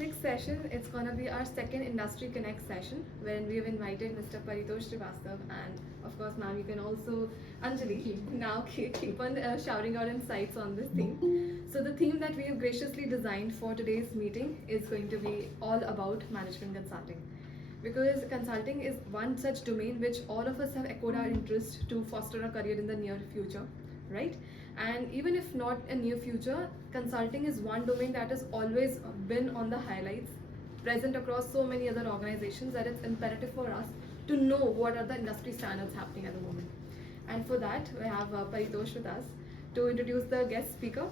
sixth session, it's going to be our second Industry Connect session, wherein we have invited Mr. Paritosh Srivastava and, of course, ma'am, you can also, Anjali, now keep on shouting out insights on this theme. So, the theme that we have graciously designed for today's meeting is going to be all about management consulting. Because consulting is one such domain which all of us have echoed our interest to foster a career in the near future, right? And even if not a near future, consulting is one domain that has always been on the highlights, present across so many other organizations, that it's imperative for us to know what are the industry standards happening at the moment. And for that, we have Paritosh with us to introduce the guest speaker.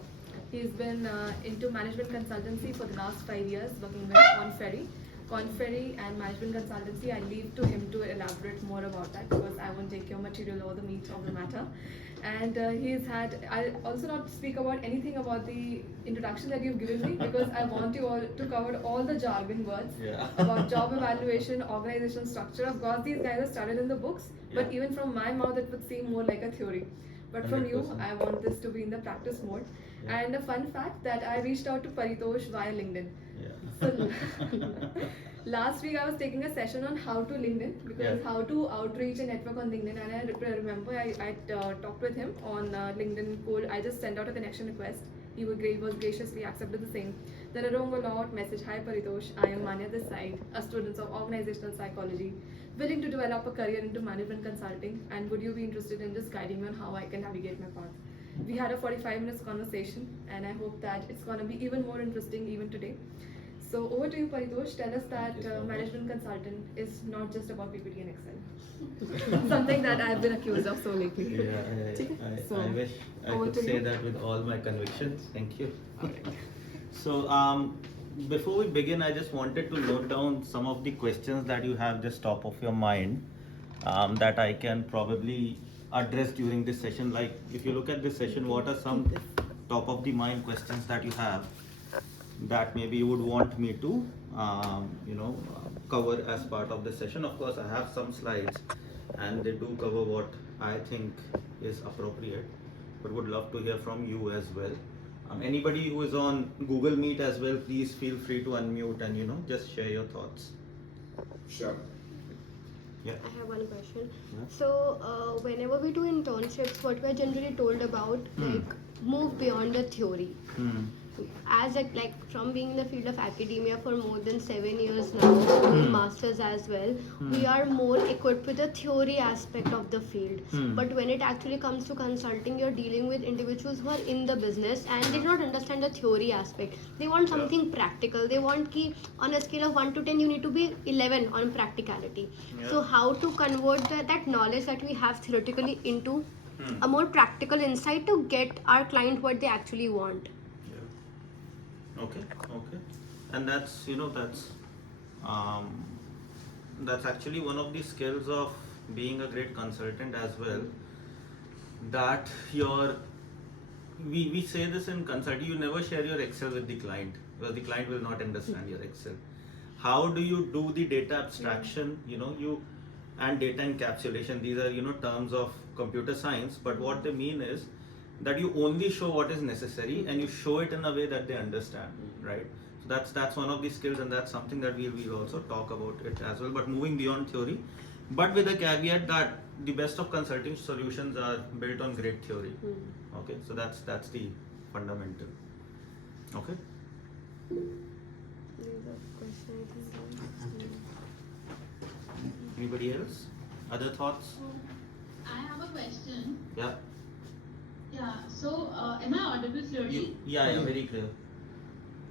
He's been into management consultancy for the last 5 years, working with Korn Ferry and management consultancy. I leave to him to elaborate more about that because I won't take your material or the meat of the matter. And I'll also not speak about anything about the introduction that you've given me because I want you all to cover all the jargon words about job evaluation, organizational structure. Of course, these guys are studied in the books, but even from my mouth, it would seem more like a theory. But from 100%. you, I want this to be in the practice mode. And a fun fact that I reached out to Paritosh via LinkedIn. So last week I was taking a session on how to LinkedIn, because how to outreach and network on LinkedIn, and I remember I talked with him on LinkedIn code. I just sent out a connection request. He was graciously accepted the same. Then I wrote a lot message, hi Paritosh, I am Manya this side, a student of organizational psychology, willing to develop a career into management consulting, and would you be interested in just guiding me on how I can navigate my path? We had a 45 minutes conversation, and I hope that it's going to be even more interesting even today. So over to you, Paritosh. Tell us that management consultant is not just about PPT and Excel. Something that I've been accused of so lately. I wish I could say that with all my convictions. Thank you. So before we begin, I just wanted to note down some of the questions that you have just top of your mind that I can probably address during this session. Like if you look at this session, what are some top of the mind questions that you have that maybe you would want me to cover as part of the session? Of course, I have some slides and they do cover what I think is appropriate, but would love to hear from you as well. Anybody who is on Google Meet as well, please feel free to unmute and just share your thoughts. Sure. Yeah. I have one question. So, whenever we do internships, what we are generally told about, like, move beyond the theory. As like from being in the field of academia for more than 7 years now, doing masters as well, we are more equipped with the theory aspect of the field. But when it actually comes to consulting, you're dealing with individuals who are in the business and they do not understand the theory aspect. They want something practical. They want ki on a scale of 1 to 10, you need to be 11 on practicality. So how to convert that knowledge that we have theoretically into a more practical insight to get our client what they actually want. Okay, and that's that's actually one of the skills of being a great consultant as well. That we say this in consulting, you never share your Excel with the client because the client will not understand your Excel. How do you do the data abstraction? And data encapsulation. These are terms of computer science, but what they mean is that you only show what is necessary and you show it in a way that they understand, right? So that's one of the skills, and that's something that we'll also talk about it as well, but moving beyond theory, but with a caveat that the best of consulting solutions are built on great theory. Okay, so that's the fundamental. Okay. Anybody else? Other thoughts? I have a question. Yeah. Yeah, so am I audible clearly? Yeah, very clear.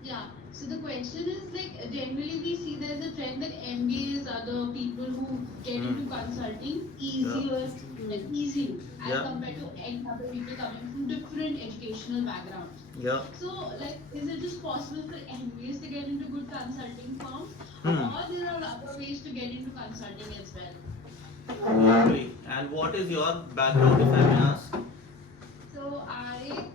Yeah, so the question is like generally we see there's a trend that MBAs are the people who get into consulting easier, like easily as compared to any other people coming from different educational backgrounds. Yeah. So like is it just possible for MBAs to get into good consulting firms or there are other ways to get into consulting as well? Great. And what is your background, if I may ask? So I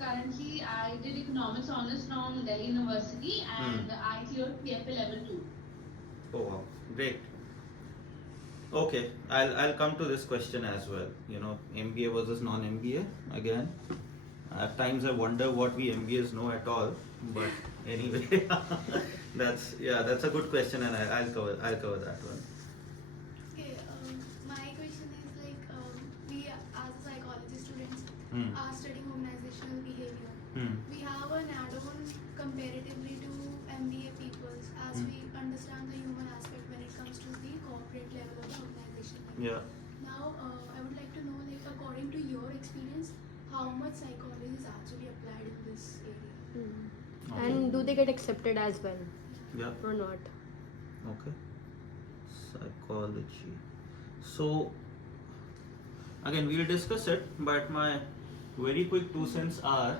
currently I did economics honors from Delhi University and I cleared PFA level 2. Oh wow, great. Okay, I'll come to this question as well. MBA versus non-MBA again. At times I wonder what we MBAs know at all. But anyway, that's a good question, and I'll cover that one. Okay, my question is like we as a psychology students Hmm. are studying organizational behavior. Hmm. We have an add-on comparatively to MBA peoples as Hmm. we understand the human aspect when it comes to the corporate level or the organization level. Yeah. Now, I would like to know, like, according to your experience, how much psychology is actually applied in this area? Okay. And do they get accepted as well Yeah. or not? Okay. Psychology. So again, we'll discuss it, but my very quick 2 cents are,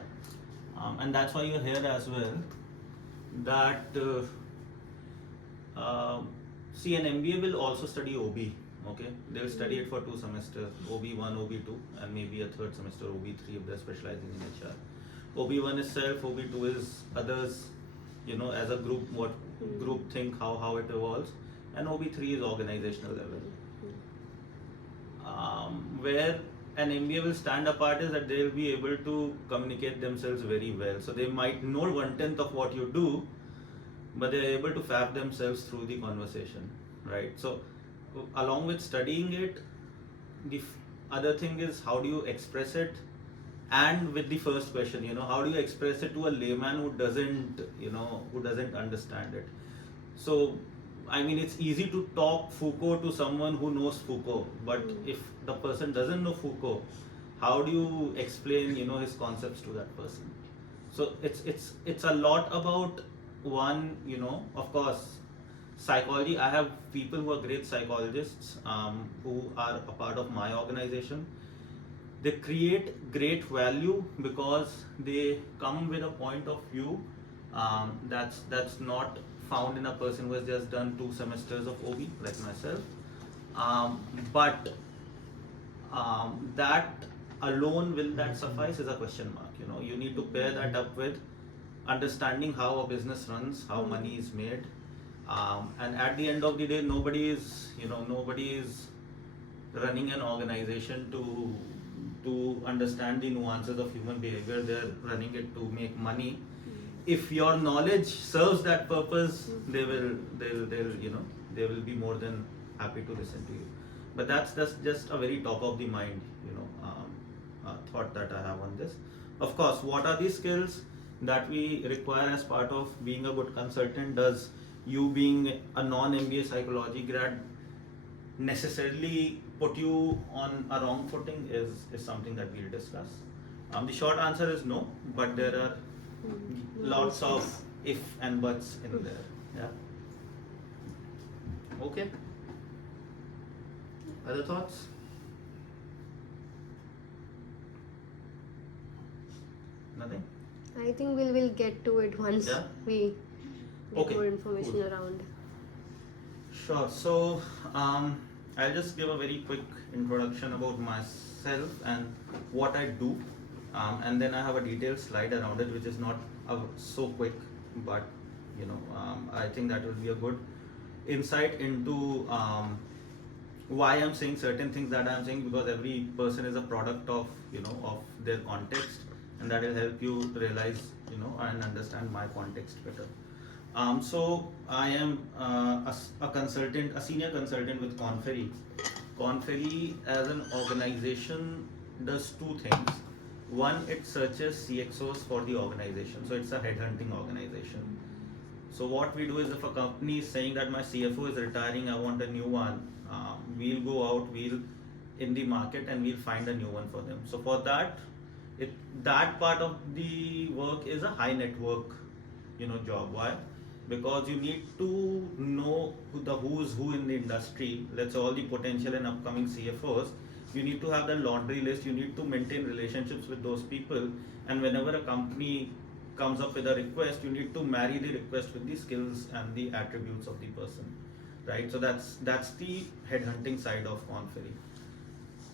and that's why you're here as well, that see, an MBA will also study OB. Okay, they'll study it for 2 semesters, OB1, OB2, and maybe a third semester OB3 if they're specializing in HR. OB1 is self, OB2 is others, as a group, what group think, how it evolves, and OB3 is organizational level. Where an MBA will stand apart is that they'll be able to communicate themselves very well. So they might know 1/10 of what you do, but they're able to fab themselves through the conversation, right? So along with studying it, the other thing is how do you express it, and with the first question, how do you express it to a layman who doesn't understand it. So I mean, it's easy to talk Foucault to someone who knows Foucault, but if the person doesn't know Foucault, how do you explain his concepts to that person? So it's a lot about one, of course, psychology. I have people who are great psychologists, who are a part of my organization. They create great value because they come with a point of view that's not found in a person who has just done 2 semesters of OB like myself. But that alone, will that suffice, is a question mark. You need to pair that up with understanding how a business runs, how money is made, and at the end of the day, nobody is running an organization to understand the nuances of human behavior. They're running it to make money. If your knowledge serves that purpose, they will be more than happy to listen to you. But that's just a very top of the mind, thought that I have on this. Of course, what are the skills that we require as part of being a good consultant? Does you being a non-MBA psychology grad necessarily put you on a wrong footing is something that we'll discuss. The short answer is no, but there are lots of if and buts in there. Yeah. Okay. Other thoughts? Nothing? I think we will get to it once Yeah? we get Okay, more information cool. around. Sure. So I'll just give a very quick introduction about myself and what I do, and then I have a detailed slide around it, which is not so quick, but I think that will be a good insight into why I'm saying certain things that I'm saying, because every person is a product of of their context, and that will help you realize and understand my context better. So I am a consultant, a senior consultant with Korn Ferry. Korn Ferry as an organization does two things. One, it searches CXOs for the organization. So it's a headhunting organization. So what we do is, if a company is saying that my CFO is retiring, I want a new one, we'll go out, we'll in the market, and we'll find a new one for them. So for that, that part of the work is a high network job. Why? Because you need to know the who's who in the industry. Let's say all the potential and upcoming CFOs. You need to have the laundry list. You need to maintain relationships with those people. And whenever a company comes up with a request, you need to marry the request with the skills and the attributes of the person, right? So that's the headhunting side of Korn Ferry.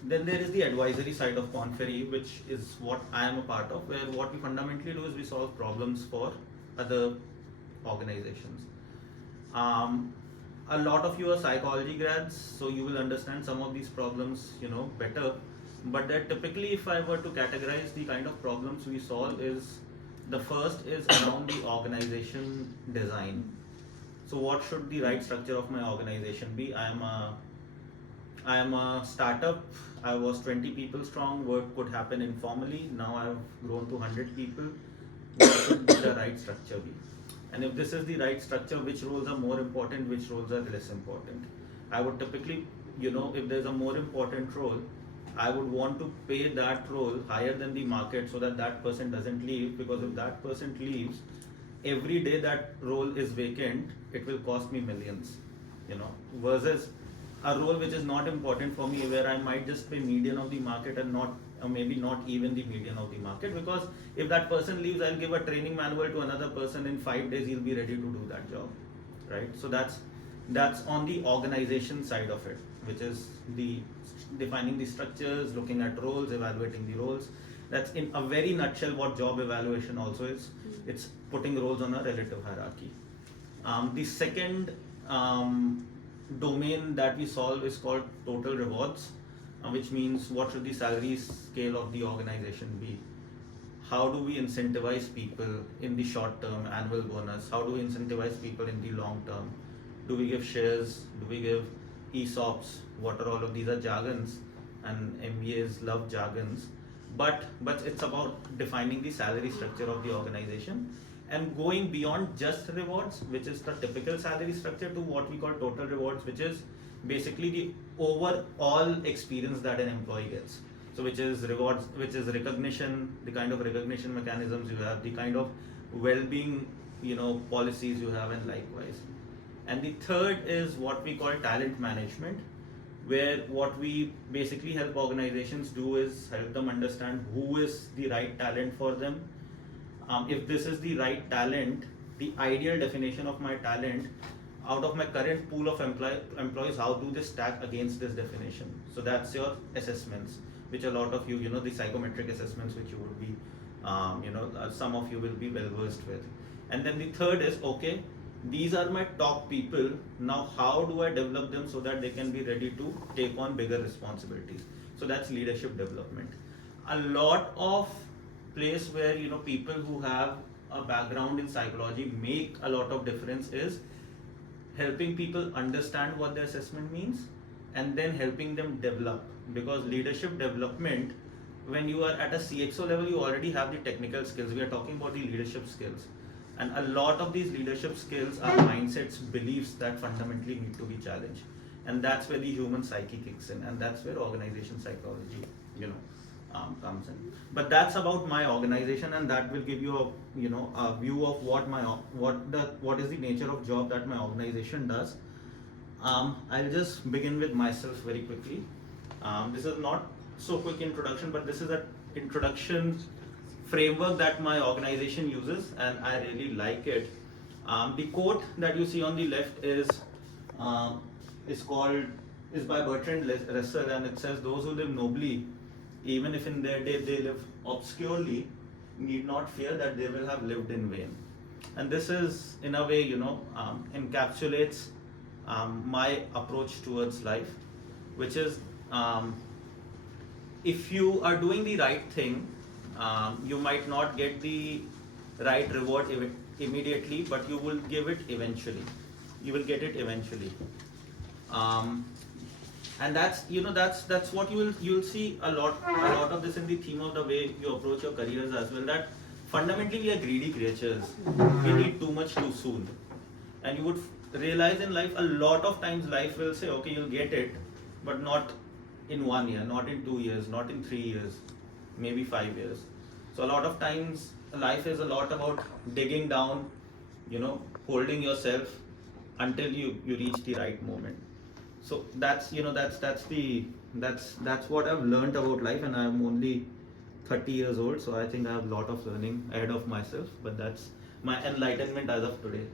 Then there is the advisory side of Korn Ferry, which is what I am a part of, where what we fundamentally do is we solve problems for other organizations. A lot of you are psychology grads, so you will understand some of these problems better. But that typically, if I were to categorize the kind of problems we solve, is The first is around the organization design. So what should the right structure of my organization be? I am a startup. I was 20 people strong. Work could happen informally. Now I have grown to 100 people. What should be the right structure be? And if this is the right structure, which roles are more important, which roles are less important? I would typically, if there's a more important role, I would want to pay that role higher than the market so that that person doesn't leave, because if that person leaves, every day that role is vacant, it will cost me millions, versus a role which is not important for me, where I might just pay median of the market and not, or maybe not even the median of the market, because if that person leaves, I'll give a training manual to another person. In 5 days he'll be ready to do that job, right? So that's on the organization side of it, which is the defining the structures, looking at roles, evaluating the roles. That's in a very nutshell what job evaluation also is. It's putting roles on a relative hierarchy. The second domain that we solve is called total rewards, which means what should the salary scale of the organization be? How do we incentivize people in the short term, annual bonus? How do we incentivize people in the long term? Do we give shares? Do we give ESOPs? What are all of these are jargons, and MBAs love jargons. But it's about defining the salary structure of the organization and going beyond just rewards, which is the typical salary structure, to what we call total rewards, which is basically the overall experience that an employee gets. So which is rewards, which is recognition, the kind of recognition mechanisms you have, the kind of well-being, policies you have, and likewise. And the third is what we call talent management, where what we basically help organizations do is help them understand who is the right talent for them. If this is the right talent, the ideal definition of my talent, out of my current pool of employees, how do they stack against this definition? So that's your assessments, which a lot of you, the psychometric assessments, which you would be, some of you will be well versed with. And then the third is, okay, these are my top people. Now, how do I develop them so that they can be ready to take on bigger responsibilities? So that's leadership development. A lot of place where, people who have a background in psychology make a lot of difference is helping people understand what the assessment means and then helping them develop. Because leadership development, when you are at a CXO level, you already have the technical skills. We are talking about the leadership skills. And a lot of these leadership skills are mindsets, beliefs that fundamentally need to be challenged. And that's where the human psyche kicks in, and that's where organization psychology, comes in. But that's about my organization, and that will give you a view of what is the nature of job that my organization does. I'll just begin with myself very quickly. This is not so quick introduction, but this is an introduction framework that my organization uses, and I really like it. The quote that you see on the left is by Bertrand Russell, and it says, "Those who live nobly, even if in their day they live obscurely, need not fear that they will have lived in vain." And this is, in a way, encapsulates my approach towards life, which is, if you are doing the right thing, you might not get the right reward immediately, but you will give it eventually. You will get it eventually. And that's what you'll see a lot of this in the theme of the way you approach your careers as well. That fundamentally we are greedy creatures. We need too much too soon. And you would realize in life, a lot of times life will say, okay, you'll get it, but not in 1 year, not in 2 years, not in 3 years, maybe 5 years. So a lot of times life is a lot about digging down, holding yourself until you reach the right moment. So that's what I've learned about life, and I'm only 30 years old, so I think I have a lot of learning ahead of myself, but that's my enlightenment as of today.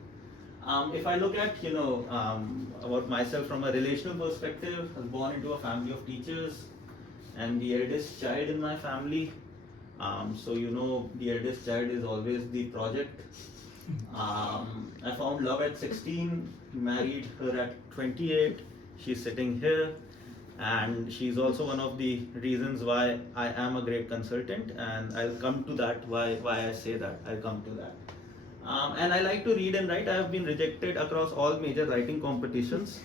If I look at, about myself from a relational perspective, I was born into a family of teachers and the eldest child in my family. So the eldest child is always the project. I found love at 16, married her at 28. She's sitting here. and she's also one of the reasons why I am a great consultant, and I'll come to that, why I say that. I'll come to that. And I like to read and write. I have been rejected across all major writing competitions.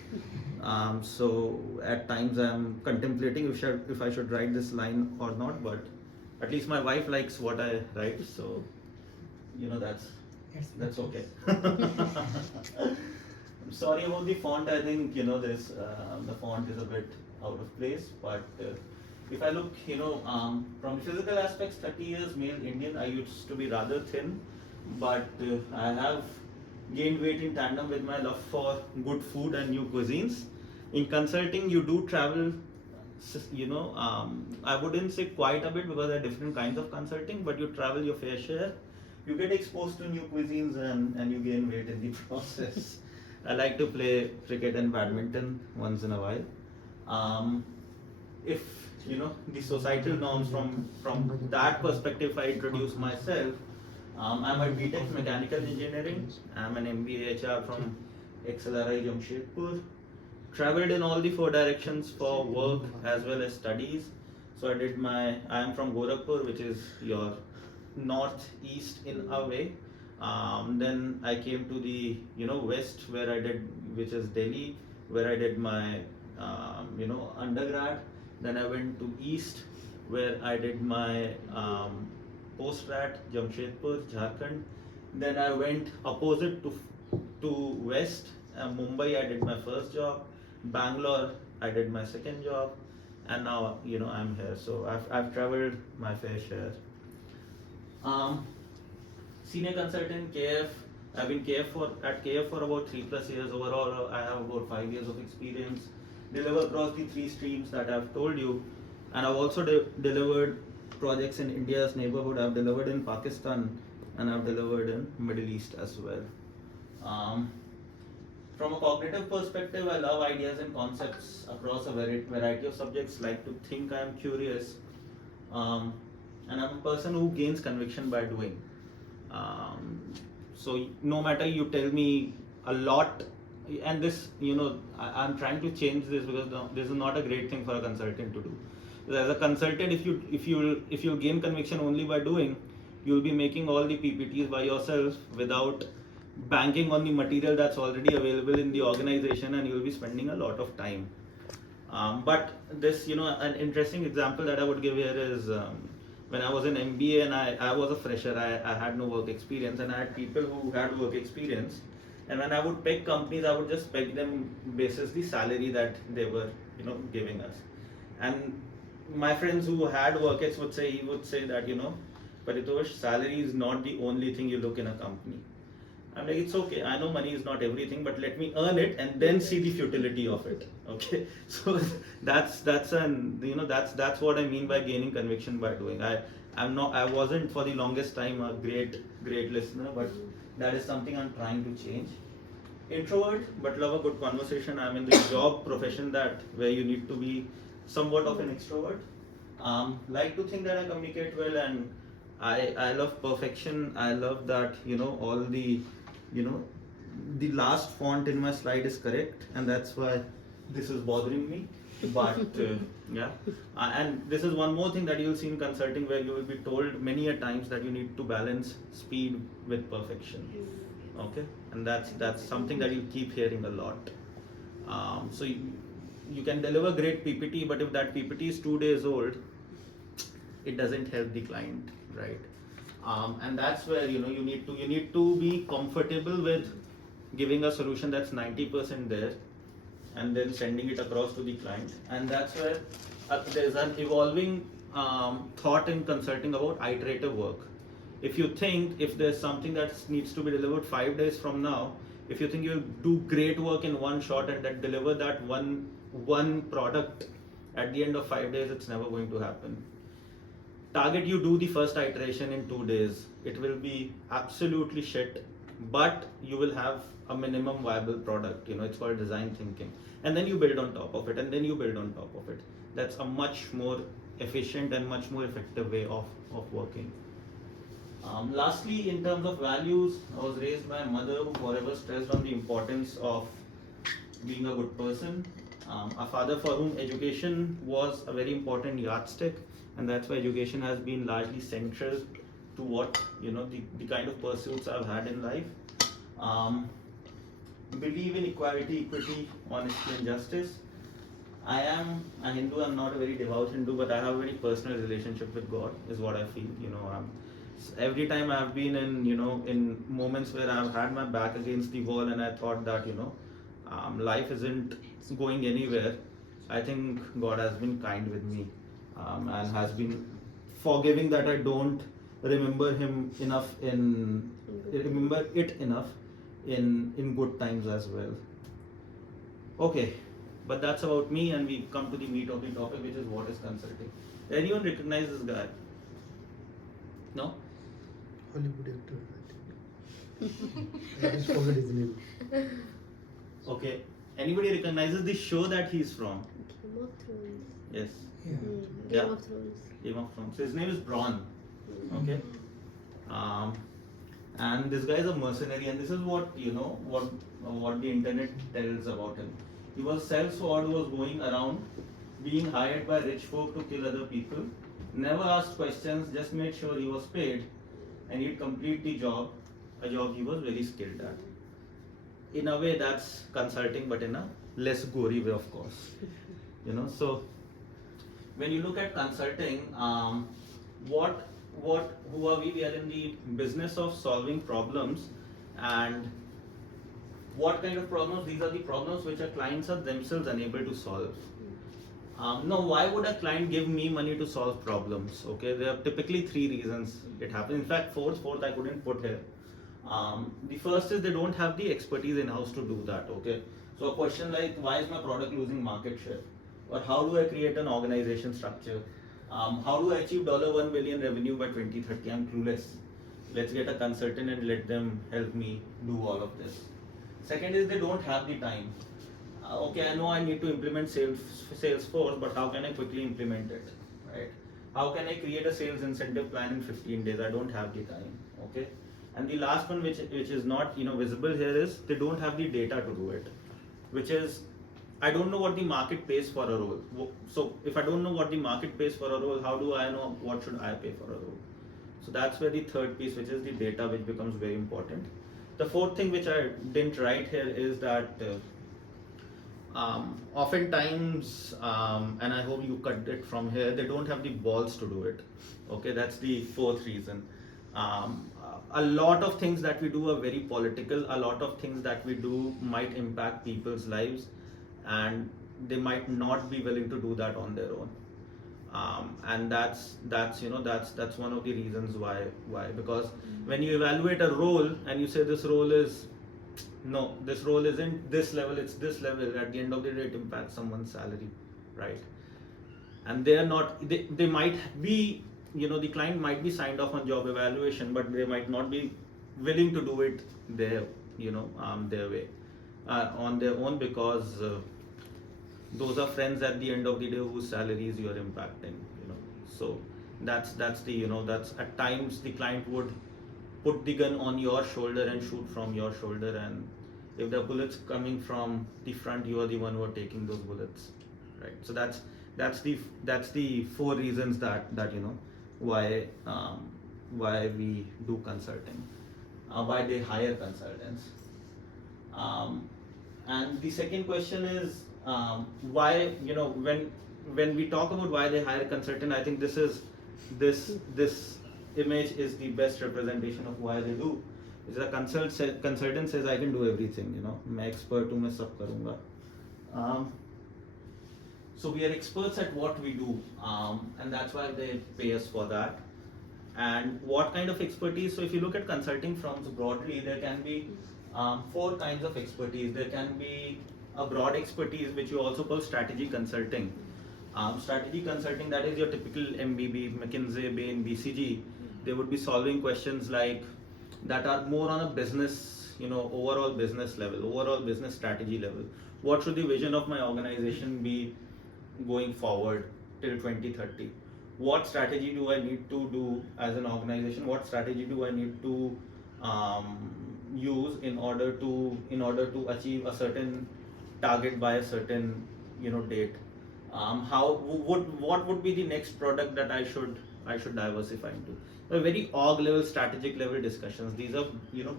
So at times I'm contemplating if I should write this line or not, but at least my wife likes what I write, so that's okay. I'm sorry about the font. I think this the font is a bit out of place, but if I look from physical aspects, 30 years male Indian, I used to be rather thin, but I have gained weight in tandem with my love for good food and new cuisines. In consulting, you do travel, I wouldn't say quite a bit because there are different kinds of consulting, but you travel your fair share. You get exposed to new cuisines and you gain weight in the process. I like to play cricket and badminton once in a while. If the societal norms from that perspective, if I introduce myself, I'm a BTech Mechanical Engineering. I'm an MBA HR from XLRI Jamshedpur. Traveled in all the 4 directions for work as well as studies. So I am from Gorakhpur, which is your northeast in a way. Then I came to the west where which is Delhi, where I did my undergrad. Then I went to east where I did my post-grad, Jamshedpur, Jharkhand. Then I went opposite to west, Mumbai. I did my first job. Bangalore, I did my second job, and now I'm here. So I've traveled my fair share. Senior consultant KF. I've been at KF for about 3+ years. Overall, I have about 5 years of experience. Deliver across the 3 streams that I've told you, and I've also delivered projects in India's neighborhood. I've delivered in Pakistan, and I've delivered in Middle East as well. From a cognitive perspective, I love ideas and concepts across a variety of subjects. Like to think, I'm curious, and I'm a person who gains conviction by doing. So no matter you tell me a lot, and this, I'm trying to change this because this is not a great thing for a consultant to do. As a consultant, if you gain conviction only by doing, you'll be making all the PPTs by yourself without banking on the material that's already available in the organization, and you'll be spending a lot of time. But this, an interesting example that I would give here is when I was in MBA and I was a fresher, I had no work experience, and I had people who had work experience. And when I would peg companies, I would just peg them basis the salary that they were, giving us. And my friends who had work ex would say that, Paritosh, salary is not the only thing you look in a company. I'm like, it's okay. I know money is not everything, but let me earn it and then see the futility of it. Okay, so that's what I mean by gaining conviction by doing. I wasn't for the longest time a great listener, but that is something I'm trying to change. Introvert, but love a good conversation. I'm in the job profession where you need to be somewhat of an extrovert. Like to think that I communicate well, and I love perfection. I love that all the the last font in my slide is correct, and that's why this is bothering me. But yeah, and this is one more thing that you'll see in consulting, where you will be told many a times that you need to balance speed with perfection. Okay, and that's something that you keep hearing a lot. So you can deliver great PPT, but if that PPT is 2 days old, it doesn't help the client, right? And that's where you need to be comfortable with giving a solution that's 90% there, and then sending it across to the client. And that's where there's an evolving thought in consulting about iterative work. If you think if there's something that needs to be delivered 5 days from now, if you think you'll do great work in one shot and then deliver that one product at the end of 5 days, it's never going to happen. Target you do the first iteration in 2 days, it will be absolutely shit, but you will have a minimum viable product. It's called design thinking, and then you build on top of it, and then you build on top of it. That's a much more efficient and much more effective way of working. Lastly, in terms of values, I was raised by a mother who forever stressed on the importance of being a good person. A father for whom education was a very important yardstick, and that's why education has been largely central to what, the kind of pursuits I've had in life. Believe in equality, equity, honesty, and justice. I am a Hindu. I'm not a very devout Hindu, but I have a very personal relationship with God. Is what I feel. Every time I've been in moments where I've had my back against the wall and I thought that life isn't going anywhere, I think God has been kind with me, and has been forgiving that I don't remember it enough in good times as well. Okay, but that's about me, and we come to the meat of the topic, which is what is consulting. Anyone recognize this guy? No? Hollywood actor, I think. I just forgot his name. Okay. Anybody recognizes the show that he's from? Game of Thrones. Yes. Yeah. Game Yeah. of Thrones. Game of Thrones. His name is Braun. Okay. And this guy is a mercenary, and this is what the internet tells about him. He was self-sword, was going around being hired by rich folk to kill other people. Never asked questions, just made sure he was paid, and he'd complete the job, a job he was very skilled at. In a way, that's consulting, but in a less gory way, of course. So when you look at consulting, who are we? We are in the business of solving problems. And what kind of problems? These are the problems which our clients are themselves unable to solve. Now, why would a client give me money to solve problems? Okay, there are typically three reasons it happens. In fact, fourth I couldn't put here. The first is they don't have the expertise in-house to do that. Okay, so a question like, why is my product losing market share? Or how do I create an organization structure? How do I achieve $1 billion revenue by 2030? I'm clueless. Let's get a consultant and let them help me do all of this. Second is they don't have the time. Okay, I know I need to implement Salesforce, but how can I quickly implement it, right? How can I create a sales incentive plan in 15 days? I don't have the time, okay? And the last one, which is not visible here, is they don't have the data to do it, which is, I don't know what the market pays for a role. So if I don't know what the market pays for a role, how do I know what should I pay for a role? So that's where the third piece, which is the data, which becomes very important. The fourth thing which I didn't write here is that oftentimes, and I hope you cut it from here, they don't have the balls to do it. Okay, that's the fourth reason. A lot of things that we do are very political. A lot of things that we do might impact people's lives, and they might not be willing to do that on their own. And that's one of the reasons why, because when you evaluate a role and you say this role isn't this level, it's this level, at the end of the day it impacts someone's salary, right? And they might be, the client might be signed off on job evaluation, but they might not be willing to do it their way, on their own, because those are friends at the end of the day whose salaries you are impacting, so that's at times the client would put the gun on your shoulder and shoot from your shoulder, and if the bullets coming from the front, you are the one who are taking those bullets, right? So that's the four reasons that why we do consulting, why they hire consultants. And the second question is, why, when we talk about why they hire a consultant, I think this image is the best representation of why they do. Is a consultant says, I can do everything, मैं expert हूँ, मैं सब करूँगा. So we are experts at what we do, and that's why they pay us for that. And what kind of expertise? So if you look at consulting firms broadly, there can be four kinds of expertise. There can be a broad expertise, which you also call strategy consulting. Strategy consulting, that is your typical MBB, McKinsey, Bain, BCG. They would be solving questions like that are more on a business, overall business level, overall business strategy level. What should the vision of my organization be going forward till 2030? What strategy do I need to do as an organization? What strategy do I need to use in order to achieve a certain target by a certain date. What would be the next product that I should diversify into? Very org level, strategic level discussions. These are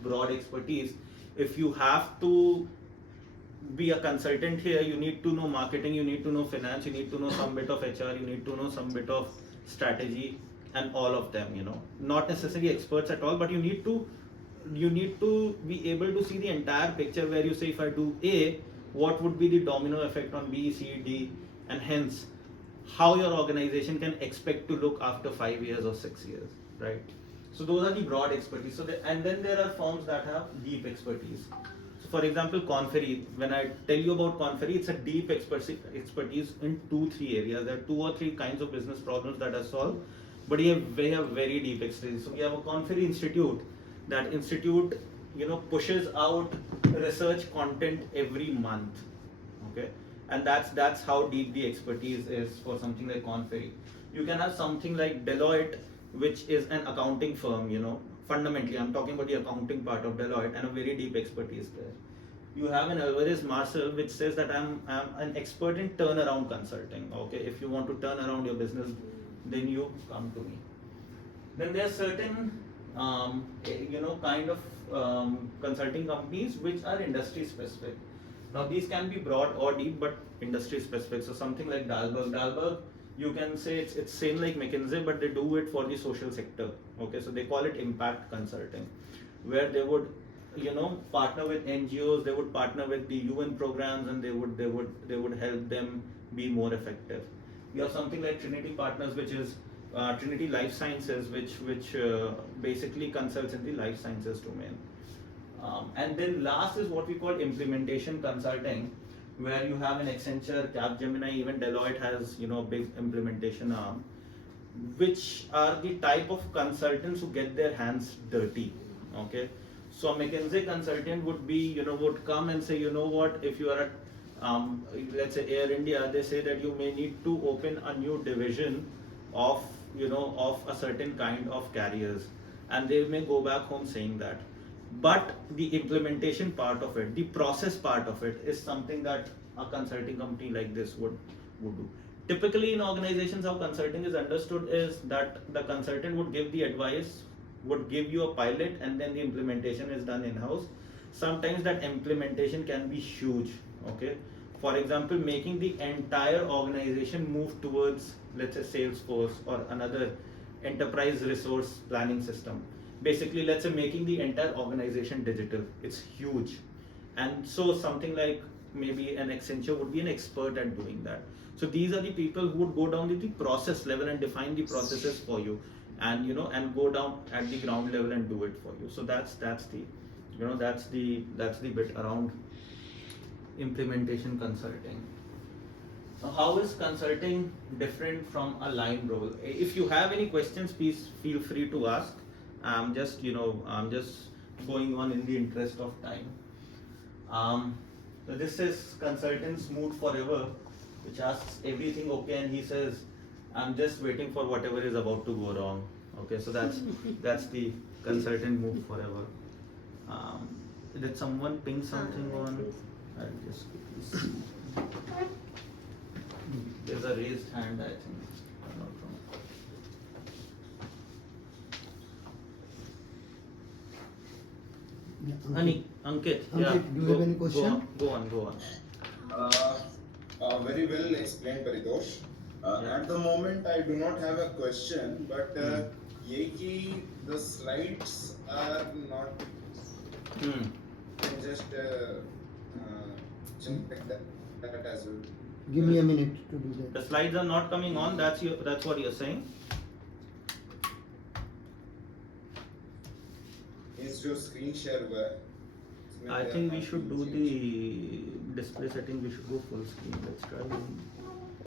broad expertise. If you have to be a consultant here, you need to know marketing, you need to know finance, you need to know some bit of HR, you need to know some bit of strategy, and all of them. Not necessarily experts at all, but you need to be able to see the entire picture, where you say, if I do A, what would be the domino effect on B, C, D, and hence how your organization can expect to look after 5 years or 6 years, right? So those are the broad expertise. And then there are firms that have deep expertise. So for example, Korn Ferry, when I tell you about Korn Ferry, it's a deep expertise in 2-3 areas. There are 2 or 3 kinds of business problems that are solved, but we have very deep expertise. So we have a Korn Ferry Institute. That institute, pushes out research content every month. Okay, and that's how deep the expertise is for something like Korn Ferry. You can have something like Deloitte, which is an accounting firm. Fundamentally, I'm talking about the accounting part of Deloitte, and a very deep expertise there. You have an Alvarez Marshall, which says that I'm an expert in turnaround consulting. Okay, if you want to turn around your business, then you come to me. Then there are certain kind of consulting companies which are industry specific. Now these can be broad or deep, but industry specific. So something like Dahlberg, you can say it's same like McKinsey, but they do it for the social sector. Okay, so they call it impact consulting, where they would partner with NGOs, they would partner with the UN programs, and they would help them be more effective. You have something like Trinity Partners, which is Trinity Life Sciences, which basically consults in the life sciences domain. And then last is what we call implementation consulting, where you have an Accenture, Capgemini, even Deloitte has big implementation arm, which are the type of consultants who get their hands dirty. Okay, so a McKinsey consultant would be would come and say, what, if you are at let's say Air India, they say that you may need to open a new division of of a certain kind of carriers, and they may go back home saying that. But the implementation part of it, the process part of it, is something that a consulting company like this would do. Typically in organizations, how consulting is understood is that the consultant would give the advice, would give you a pilot, and then the implementation is done in-house. Sometimes that implementation can be huge. Okay, for example, making the entire organization move towards, let's say, Salesforce or another enterprise resource planning system. Basically, let's say making the entire organization digital, it's huge. And so something like maybe an Accenture would be an expert at doing that. So these are the people who would go down to the process level and define the processes for you, and and go down at the ground level and do it for you. So that's the bit around implementation consulting. Now, how is consulting different from a line role? If you have any questions, please feel free to ask. I'm just going on in the interest of time. So this is Consultant's Mood Forever, which asks everything okay, and he says, I'm just waiting for whatever is about to go wrong. Okay, so that's the Consultant Mood Forever. Did someone ping something on? I'll just quickly see. There's a raised hand, I think. I'm not wrong. Ankit, yeah. Do you have any question? Go on. Very well explained, Paritosh. At the moment, I do not have a question, but Yeki, the slides are not. Can just check that as well. Give me a minute to do that. The slides are not coming on. That's what you're saying. Is your screen share where? I think we should do the display setting. We should go full screen. Let's try.